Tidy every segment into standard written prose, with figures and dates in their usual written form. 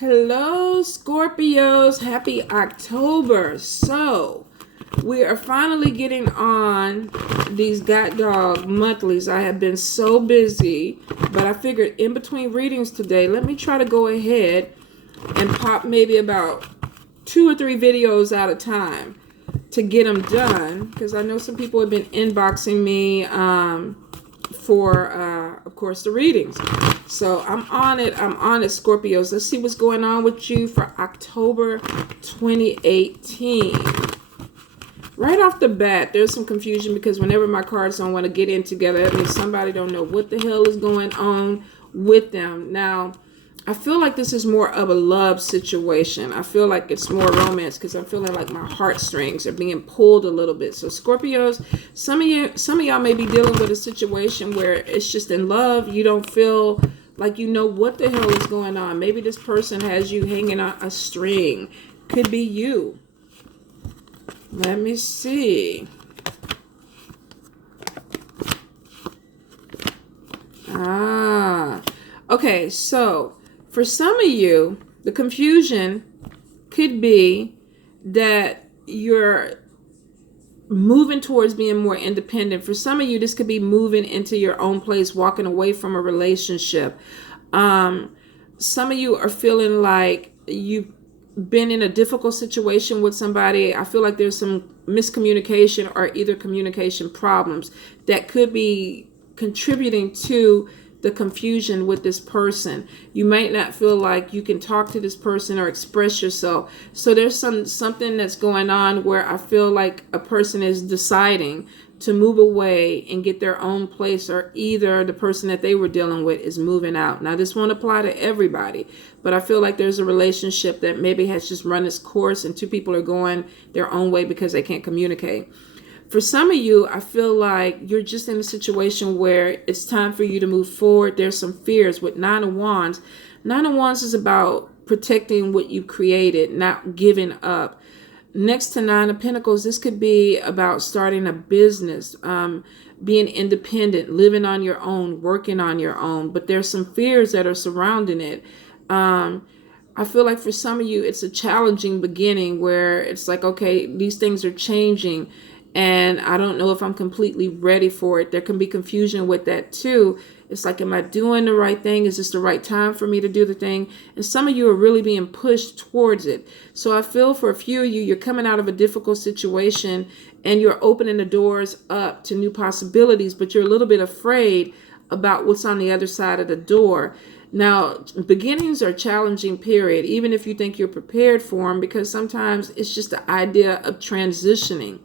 Hello, Scorpios. Happy October. So, we are finally getting on these God Dog monthlies. I have been so busy, but I figured in between readings today, let me try to go ahead and pop maybe about 2 or 3 videos at a time to get them done, because I know some people have been inboxing me for, of course, the readings. So I'm on it, Scorpios. Let's see what's going on with you for October 2018. Right off the bat, there's some confusion because whenever my cards don't want to get in together, that means somebody don't know what the hell is going on with them. Now, I feel like this is more of a love situation. I feel like it's more romance because I'm feeling like my heartstrings are being pulled a little bit. So Scorpios, some of y'all may be dealing with a situation where it's just in love. You don't feel like you know what the hell is going on. Maybe this person has you hanging on a string. Could be you. Let me see. Okay, so for some of you, the confusion could be that you're moving towards being more independent. For some of you, this could be moving into your own place, walking away from a relationship. Some of you are feeling like you've been in a difficult situation with somebody. I feel like there's some miscommunication or either communication problems that could be contributing to the confusion with this person. You might not feel like you can talk to this person or express yourself. So there's something that's going on where I feel like a person is deciding to move away and get their own place, or either the person that they were dealing with is moving out. Now, this won't apply to everybody, but I feel like there's a relationship that maybe has just run its course and two people are going their own way because they can't communicate. For some of you, I feel like you're just in a situation where it's time for you to move forward. There's some fears with Nine of Wands. Nine of Wands is about protecting what you created, not giving up. Next to Nine of Pentacles, this could be about starting a business, being independent, living on your own, working on your own. But there's some fears that are surrounding it. I feel like for some of you, it's a challenging beginning where it's like, okay, these things are changing and I don't know if I'm completely ready for it. There can be confusion with that too. It's like, am I doing the right thing? Is this the right time for me to do the thing? And some of you are really being pushed towards it. So I feel for a few of you, you're coming out of a difficult situation and you're opening the doors up to new possibilities, but you're a little bit afraid about what's on the other side of the door. Now, beginnings are a challenging period, even if you think you're prepared for them, because sometimes it's just the idea of transitioning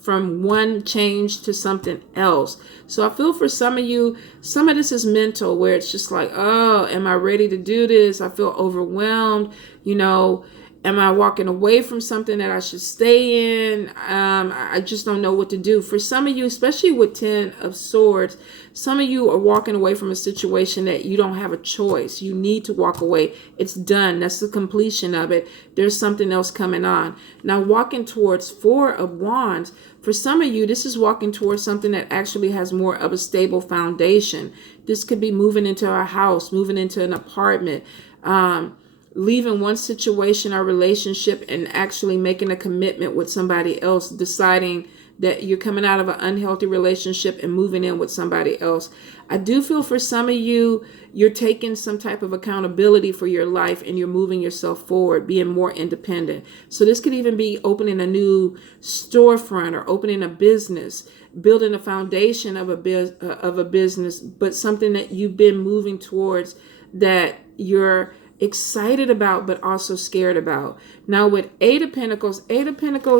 from one change to something else. So I feel for some of you, some of this is mental, where it's just like, oh, am I ready to do this? I feel overwhelmed. Am I walking away from something that I should stay in? I just don't know what to do. For some of you, especially with 10 of Swords, some of you are walking away from a situation that you don't have a choice. You need to walk away. It's done. That's the completion of it. There's something else coming on. Now, walking towards 4 of Wands, for some of you, this is walking towards something that actually has more of a stable foundation. This could be moving into a house, moving into an apartment, leaving one situation or relationship and actually making a commitment with somebody else, deciding that you're coming out of an unhealthy relationship and moving in with somebody else. I do feel for some of you, you're taking some type of accountability for your life and you're moving yourself forward, being more independent. So this could even be opening a new storefront or opening a business, building a foundation of a business, but something that you've been moving towards that you're excited about, but also scared about. Now with 8 of Pentacles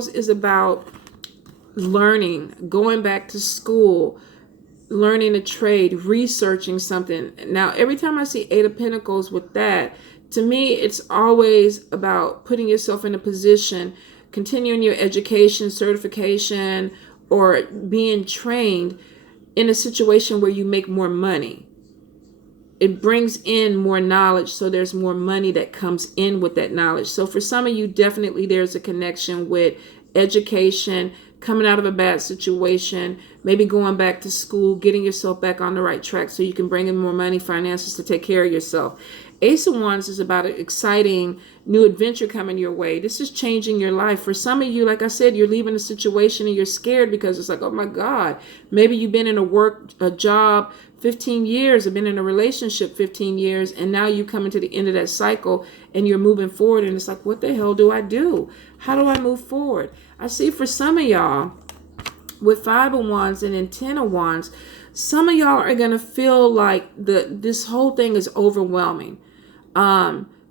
is about learning, going back to school, learning a trade, researching something. Now, every time I see 8 of Pentacles with that, to me, it's always about putting yourself in a position, continuing your education, certification, or being trained in a situation where you make more money. It brings in more knowledge, so there's more money that comes in with that knowledge. So for some of you, definitely there's a connection with education, coming out of a bad situation, maybe going back to school, getting yourself back on the right track so you can bring in more money, finances to take care of yourself. Ace of Wands is about an exciting new adventure coming your way. This is changing your life. For some of you, like I said, you're leaving a situation and you're scared because it's like, oh my God, maybe you've been in a job 15 years, or been in a relationship 15 years, and now you coming to the end of that cycle and you're moving forward, and it's like, what the hell do I do? How do I move forward? I see for some of y'all, with 5 of Wands and then 10 of Wands, some of y'all are going to feel like this whole thing is overwhelming.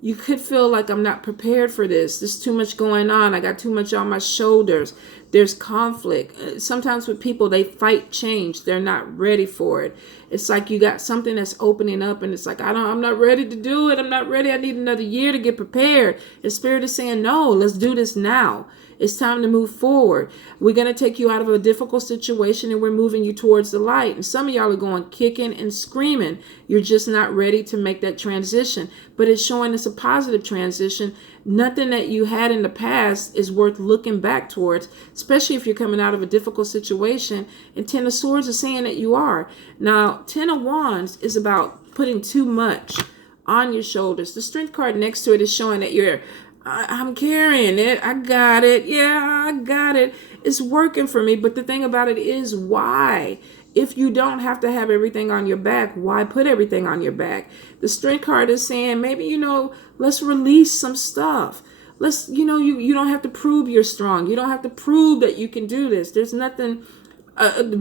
You could feel like, I'm not prepared for this. There's too much going on. I got too much on my shoulders. There's conflict. Sometimes with people, they fight change. They're not ready for it. It's like you got something that's opening up and it's like, I'm not ready to do it. I'm not ready. I need another year to get prepared. The Spirit is saying, no, let's do this now. It's time to move forward. We're going to take you out of a difficult situation and we're moving you towards the light. And some of y'all are going kicking and screaming. You're just not ready to make that transition. But it's showing us a positive transition. Nothing that you had in the past is worth looking back towards, especially if you're coming out of a difficult situation. And 10 of Swords is saying that you are. Now, 10 of Wands is about putting too much on your shoulders. The Strength card next to it is showing that I'm carrying it. I got it. Yeah, I got it. It's working for me. But the thing about it is, why? If you don't have to have everything on your back, why put everything on your back? The Strength card is saying, maybe, let's release some stuff. Let's, you don't have to prove you're strong. You don't have to prove that you can do this. There's nothing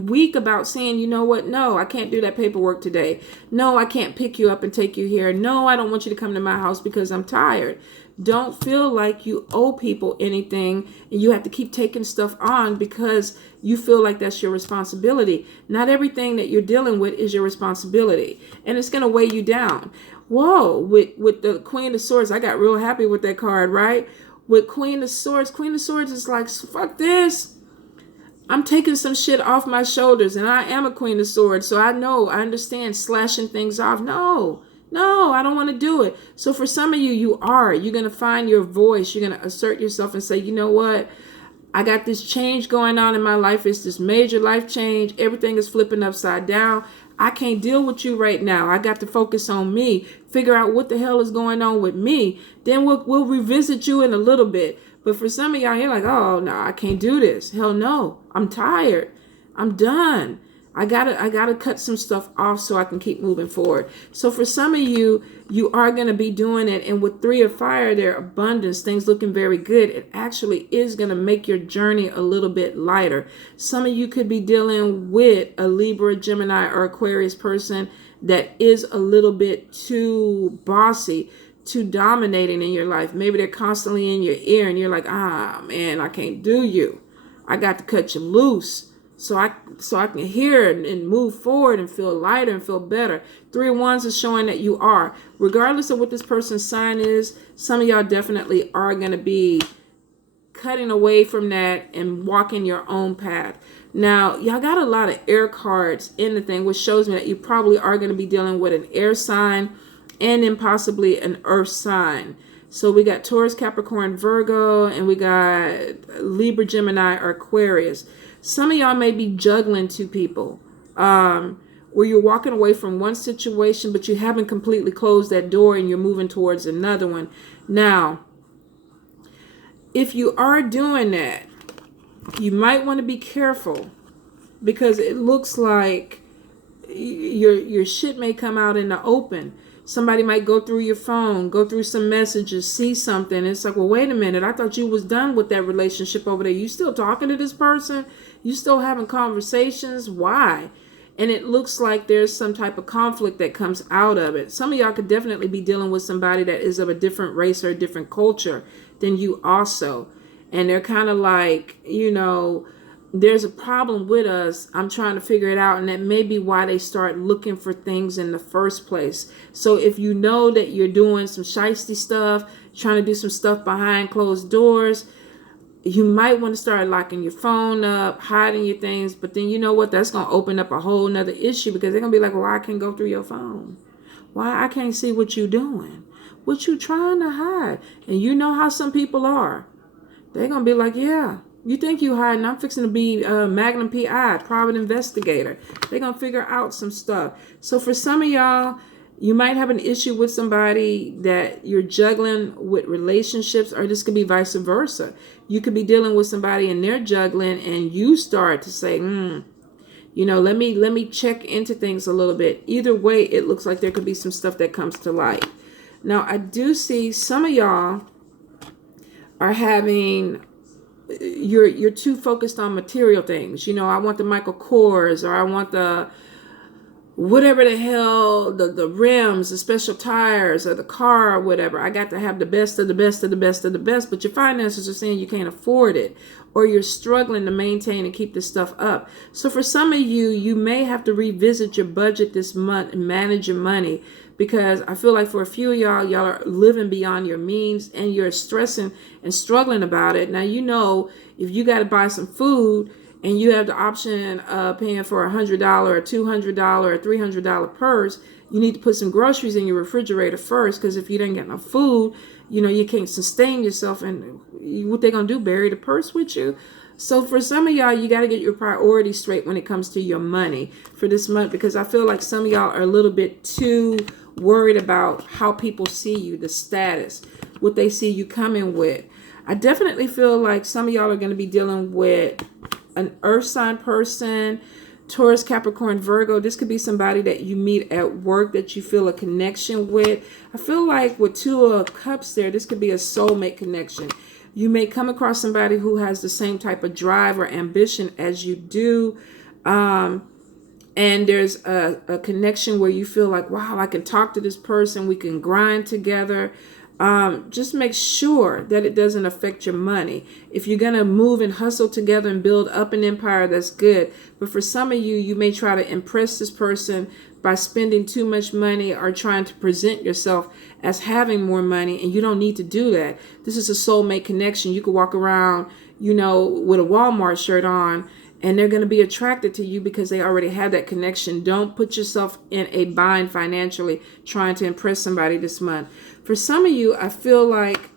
weak about saying, you know what? No, I can't do that paperwork today. No, I can't pick you up and take you here. No, I don't want you to come to my house because I'm tired. Don't feel like you owe people anything and you have to keep taking stuff on because you feel like that's your responsibility. Not everything that you're dealing with is your responsibility, and it's going to weigh you down. Whoa, with the Queen of Swords, I got real happy with that card, right? With Queen of Swords is like, fuck this. I'm taking some shit off my shoulders, and I am a Queen of Swords, so I understand slashing things off. No, I don't want to do it. So for some of you, you're going to find your voice. You're going to assert yourself and say, you know what? I got this change going on in my life. It's this major life change. Everything is flipping upside down. I can't deal with you right now. I got to focus on me. Figure out what the hell is going on with me. Then we'll revisit you in a little bit. But for some of y'all, you're like, oh, no, I can't do this. Hell no. I'm tired. I'm done. I gotta cut some stuff off so I can keep moving forward. So for some of you, you are going to be doing it. And with 3 of Fire, their abundance, things looking very good. It actually is going to make your journey a little bit lighter. Some of you could be dealing with a Libra, Gemini, or Aquarius person that is a little bit too bossy, too dominating in your life. Maybe they're constantly in your ear and you're like, man, I can't do you. I got to cut you loose. So I can hear and move forward and feel lighter and feel better. 3 of Wands is showing that you are. Regardless of what this person's sign is, some of y'all definitely are going to be cutting away from that and walking your own path. Now, y'all got a lot of air cards in the thing, which shows me that you probably are going to be dealing with an air sign and then possibly an earth sign. So we got Taurus, Capricorn, Virgo, and we got Libra, Gemini, or Aquarius. Some of y'all may be juggling 2 people, where you're walking away from one situation, but you haven't completely closed that door and you're moving towards another one. Now, if you are doing that, you might want to be careful because it looks like your shit may come out in the open. Somebody might go through your phone, go through some messages, see something. It's like, well, wait a minute. I thought you was done with that relationship over there. You still talking to this person? You still having conversations? Why? And it looks like there's some type of conflict that comes out of it. Some of y'all could definitely be dealing with somebody that is of a different race or a different culture than you also. And they're kind of like, there's a problem with us. I'm trying to figure it out. And that may be why they start looking for things in the first place. So if you know that you're doing some shiesty stuff, trying to do some stuff behind closed doors, you might want to start locking your phone up, hiding your things. But then you know what? That's going to open up a whole nother issue because they're going to be like, well, I can't go through your phone. Why I can't see what you're doing? What you trying to hide? And you know how some people are. They're going to be like, yeah. You think you hiding? I'm fixing to be Magnum PI, private investigator. They're going to figure out some stuff. So for some of y'all, You might have an issue with somebody that you're juggling with relationships, or this could be vice versa. You could be dealing with somebody and they're juggling, and you start to say, let me check into things a little bit. Either way, it looks like there could be some stuff that comes to light. Now, I do see some of y'all are having, you're too focused on material things. I want the Michael Kors, or I want the whatever the hell, the rims, the special tires, or the car, or whatever. I got to have the best of the best of the best of the best, but your finances are saying you can't afford it, or you're struggling to maintain and keep this stuff up. So for some of you, you may have to revisit your budget this month and manage your money, because I feel like for a few of y'all are living beyond your means, and you're stressing and struggling about it. Now, if you got to buy some food, and you have the option of paying for $100 or $200 or $300 purse, you need to put some groceries in your refrigerator first, because if you didn't get no food, you can't sustain yourself, and what they gonna do, bury the purse with you? So for some of y'all, you got to get your priorities straight when it comes to your money for this month, because I feel like some of y'all are a little bit too worried about how people see you, the status, what they see you coming with. I definitely feel like some of y'all are going to be dealing with an earth sign person, Taurus, Capricorn, Virgo. This could be somebody that you meet at work that you feel a connection with. I feel like with Two of Cups there, this could be a soulmate connection. You may come across somebody who has the same type of drive or ambition as you do. And there's a connection where you feel like, wow, I can talk to this person. We can grind together. Just make sure that it doesn't affect your money. If you're going to move and hustle together and build up an empire, that's good. But for some of you, you may try to impress this person by spending too much money or trying to present yourself as having more money, and you don't need to do that. This is a soulmate connection. You could walk around, with a Walmart shirt on, and they're going to be attracted to you because they already have that connection. Don't put yourself in a bind financially trying to impress somebody this month. For some of you, I feel like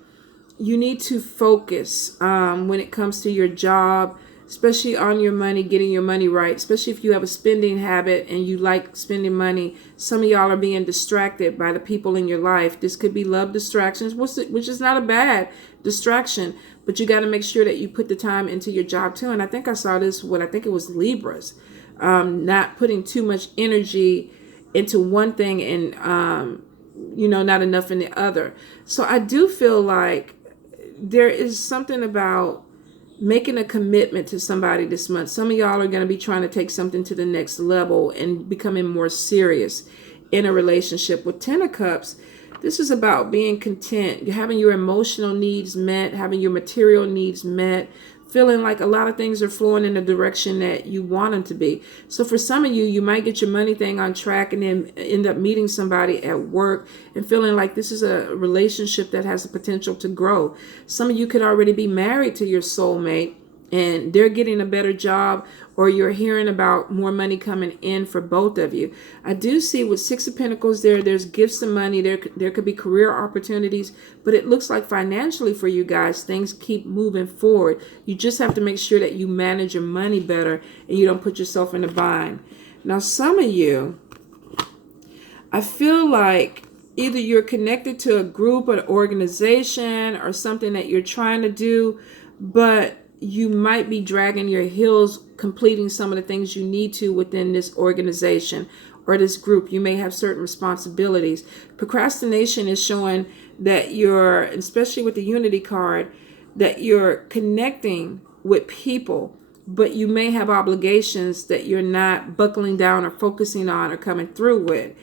you need to focus when it comes to your job, especially on your money, getting your money right, especially if you have a spending habit and you like spending money. Some of y'all are being distracted by the people in your life. This could be love distractions, which is not a bad distraction, but you got to make sure that you put the time into your job too. And I think I saw this I think it was Libras, not putting too much energy into one thing and, not enough in the other. So I do feel like there is something about making a commitment to somebody this month. Some of y'all are going to be trying to take something to the next level and becoming more serious in a relationship. With Ten of Cups, this is about being content. You're having your emotional needs met, having your material needs met, feeling like a lot of things are flowing in the direction that you want them to be. So for some of you, you might get your money thing on track and then end up meeting somebody at work and feeling like this is a relationship that has the potential to grow. Some of you could already be married to your soulmate and they're getting a better job, or you're hearing about more money coming in for both of you. I do see with Six of Pentacles there's gifts and money. There could be career opportunities, but it looks like financially for you guys, things keep moving forward. You just have to make sure that you manage your money better and you don't put yourself in a bind. Now, some of you, I feel like either you're connected to a group or an organization or something that you're trying to do, but you might be dragging your heels completing some of the things you need to within this organization or this group. You may have certain responsibilities. Procrastination is showing that you're, especially with the Unity card, that you're connecting with people, but you may have obligations that you're not buckling down or focusing on or coming through with,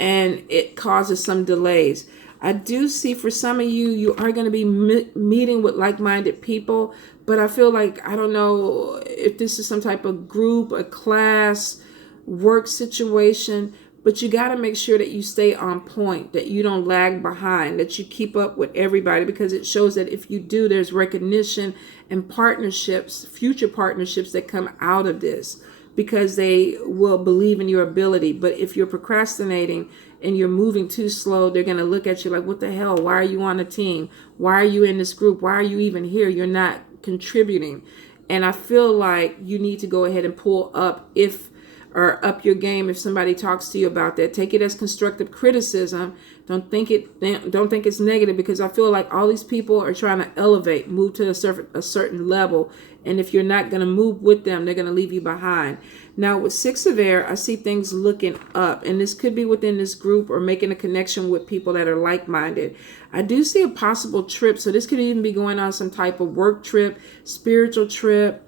and it causes some delays. I do see for some of you, you are going to be meeting with like-minded people, but I feel like, I don't know if this is some type of group, a class, work situation, but you got to make sure that you stay on point, that you don't lag behind, that you keep up with everybody, because it shows that if you do, there's recognition and partnerships, future partnerships that come out of this, because they will believe in your ability. But if you're procrastinating and you're moving too slow, they're going to look at you like, what the hell? Why are you on a team? Why are you in this group? Why are you even here? You're not contributing. And I feel like you need to go ahead and pull up if or up your game if somebody talks to you about that. Take it as constructive criticism. Don't think it's negative, because I feel like all these people are trying to elevate, move to a certain level. And if you're not going to move with them, they're going to leave you behind. Now with Six of Air, I see things looking up, and this could be within this group or making a connection with people that are like-minded. I do see a possible trip. So this could even be going on some type of work trip, spiritual trip,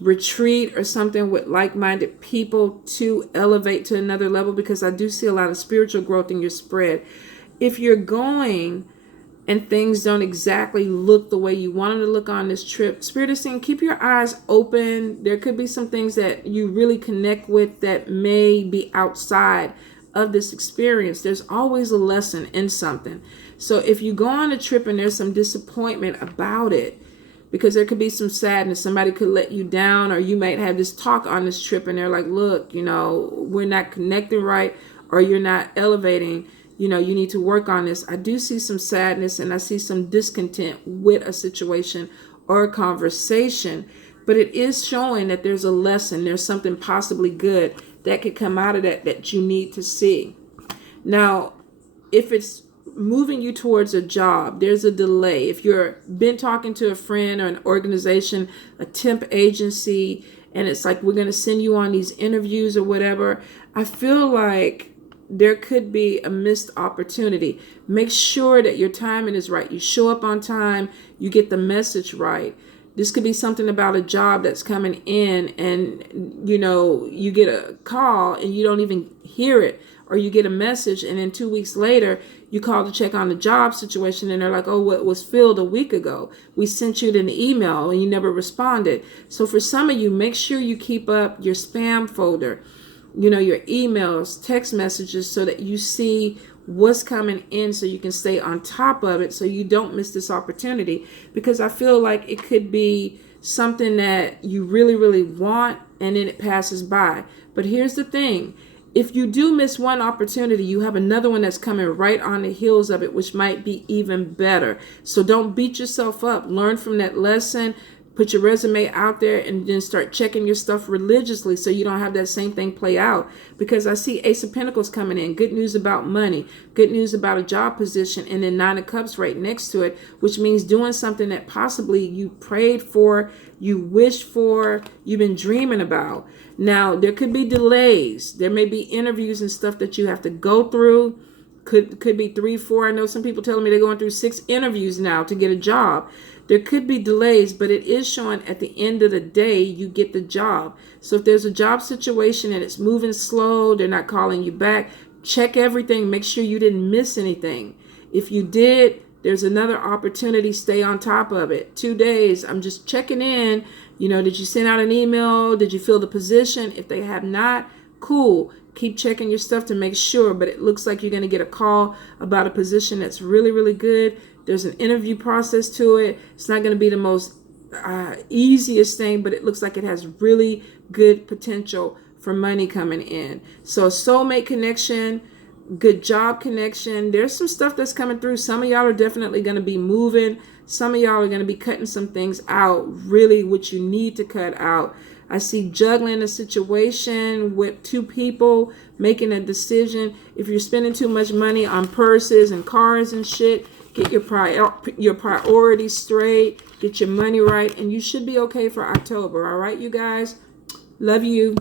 retreat, or something with like-minded people to elevate to another level, because I do see a lot of spiritual growth in your spread. If you're going and things don't exactly look the way you want them to look on this trip, Spirit is saying keep your eyes open. There could be some things that you really connect with that may be outside of this experience. There's always a lesson in something. So if you go on a trip and there's some disappointment about it, because there could be some sadness, somebody could let you down, or you might have this talk on this trip and they're like, look, we're not connecting right, or you're not elevating, you need to work on this. I do see some sadness, and I see some discontent with a situation or a conversation, but it is showing that there's a lesson. There's something possibly good that could come out of that you need to see. Now, if it's moving you towards a job, there's a delay. If you've been talking to a friend or an organization, a temp agency, and it's like, we're going to send you on these interviews or whatever, I feel like there could be a missed opportunity. Make sure that your timing is right. You show up on time, you get the message right. This could be something about a job that's coming in, and you get a call and you don't even hear it, or you get a message and then 2 weeks later you call to check on the job situation, and they're like, oh, it was filled a week ago. We sent you an email and you never responded. So for some of you, make sure you keep up your spam folder, your emails, text messages, so that you see what's coming in, so you can stay on top of it, so you don't miss this opportunity. Because I feel like it could be something that you really, really want, and then it passes by. But here's the thing. If you do miss one opportunity, you have another one that's coming right on the heels of it, which might be even better. So don't beat yourself up. Learn from that lesson. Put your resume out there, and then start checking your stuff religiously, so you don't have that same thing play out. Because I see Ace of Pentacles coming in. Good news about money. Good news about a job position. And then Nine of Cups right next to it, which means doing something that possibly you prayed for, you wished for, you've been dreaming about. Now, there could be delays. There may be interviews and stuff that you have to go through. Could be 3, 4. I know some people telling me they're going through 6 interviews now to get a job. There could be delays, but it is showing at the end of the day, you get the job. So if there's a job situation and it's moving slow, they're not calling you back, check everything. Make sure you didn't miss anything. If you did, there's another opportunity. Stay on top of it. 2 days, I'm just checking in. Did you send out an email? Did you fill the position? If they have not, cool. Keep checking your stuff to make sure, but it looks like you're going to get a call about a position that's really, really good. There's an interview process to it. It's not going to be the most easiest thing, but it looks like it has really good potential for money coming in. So soulmate connection, good job connection. There's some stuff that's coming through. Some of y'all are definitely going to be moving. Some of y'all are going to be cutting some things out, really what you need to cut out. I see juggling a situation with 2 people, making a decision. If you're spending too much money on purses and cars and shit, get your priorities straight, get your money right, and you should be okay for October. All right, you guys? Love you.